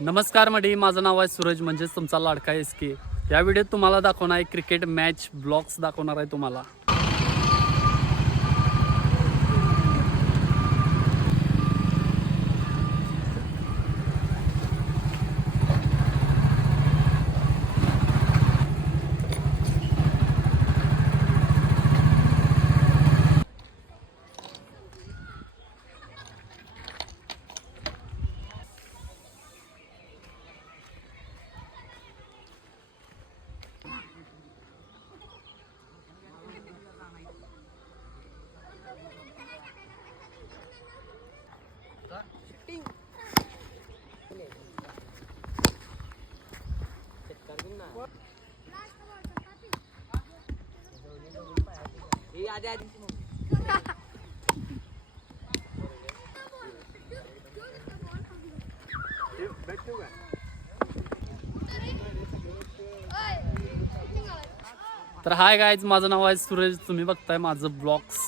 नमस्कार मंडळी, माझं नाव आहे सूरज, म्हणजेच तुमचा लाडका SK। या व्हिडिओत तुम्हाला दाखवणार आहे क्रिकेट मॅच ब्लॉग्स दाखवणार आहे तुम्हाला। तर हाय गाइज, माझं नाव आहे सूरज, तुम्ही बघताय माझं ब्लॉग्स।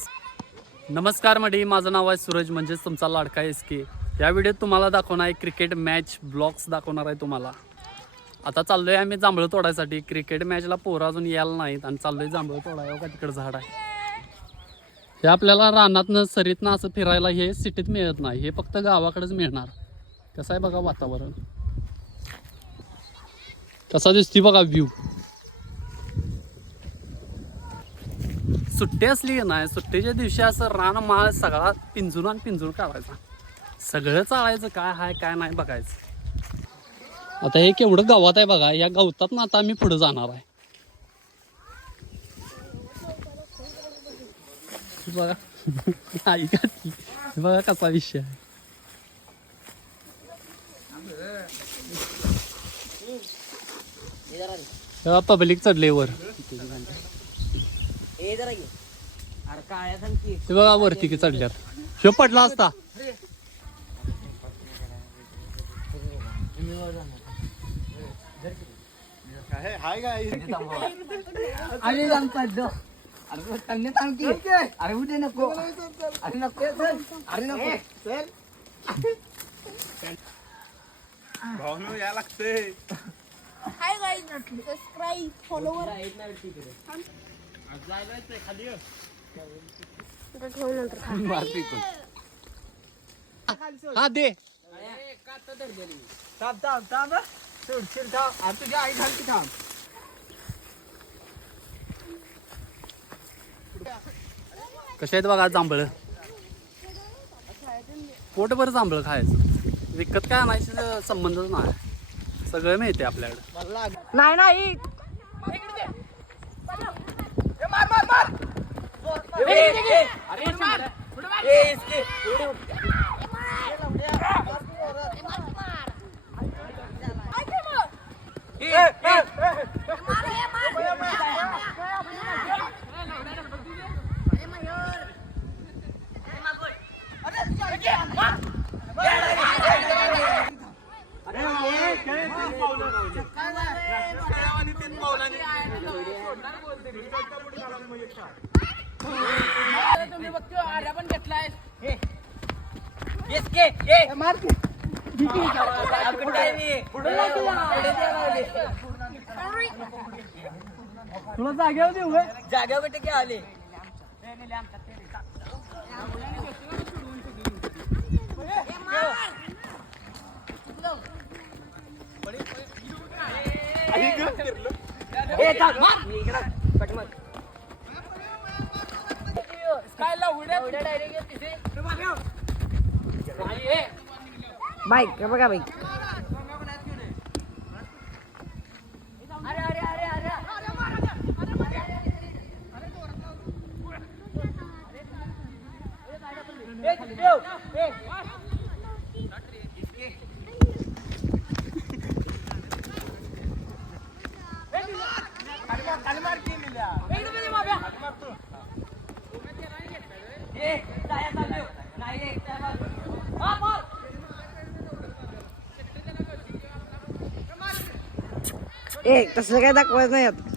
नमस्कार मंडळी, माझं नाव आहे सूरज, म्हणजेच तुमचा लाडका SK। या व्हिडिओत तुम्हाला दाखवणार आहे क्रिकेट मॅच ब्लॉग्स दाखवणार आहे तुम्हाला। आता चाललोय आम्ही जांभळं तोडायसाठी। क्रिकेट मॅचला पोरं अजून यायला नाहीत आणि चाललोय जांभळं तोडाय। का तिकडे झाड आहे, हे आपल्याला रानातनं सरीतनं असं फिरायला हे सिटीत मिळत नाही, हे फक्त गावाकडेच मिळणार। कसं आहे बघा वातावरण, कसा दिसतोय बघा व्ह्यू। सुट्टी असली की नाही, सुट्टीच्या दिवशी असं रान माळ सगळा पिंजून आणि पिंजून काढायचा, सगळं चाळायचं, काय हाय काय नाही बघायचं। आता हे केवढं गवत आहे बघा, या गवतात ना आता आम्ही पुढे जाणार आहे। बघा ऐका बघा कसा विषय आहे। पब्लिक चढले वर, ते बघा वरती की चढल्यात, ह्यो पडला असता। अरे उद्या नको, अरे नको, अरे नको, भावनो या लागते। हाय गाइस, सबस्क्राइब फॉलोवर खाली ठेवू नंतर खा। हा दे, थांब थांब थांब, सोडशील थांब, अरे तुझ्या आई घालती थांब। कशा आहेत बघा जांभळं, पोटभर जांभळं खायचं, विकत काय आणायचं संबंधच नाही, सगळं मिळते आपल्याकडे। नाही नाही मार मार मार, तुम्ही बघतो आला पण घेतलाय। तुला जागेवर देऊ का? जाग्यावर कुठे आले? बाईक बघा बाईक, तसलं काय दाखवायचं नाही आता।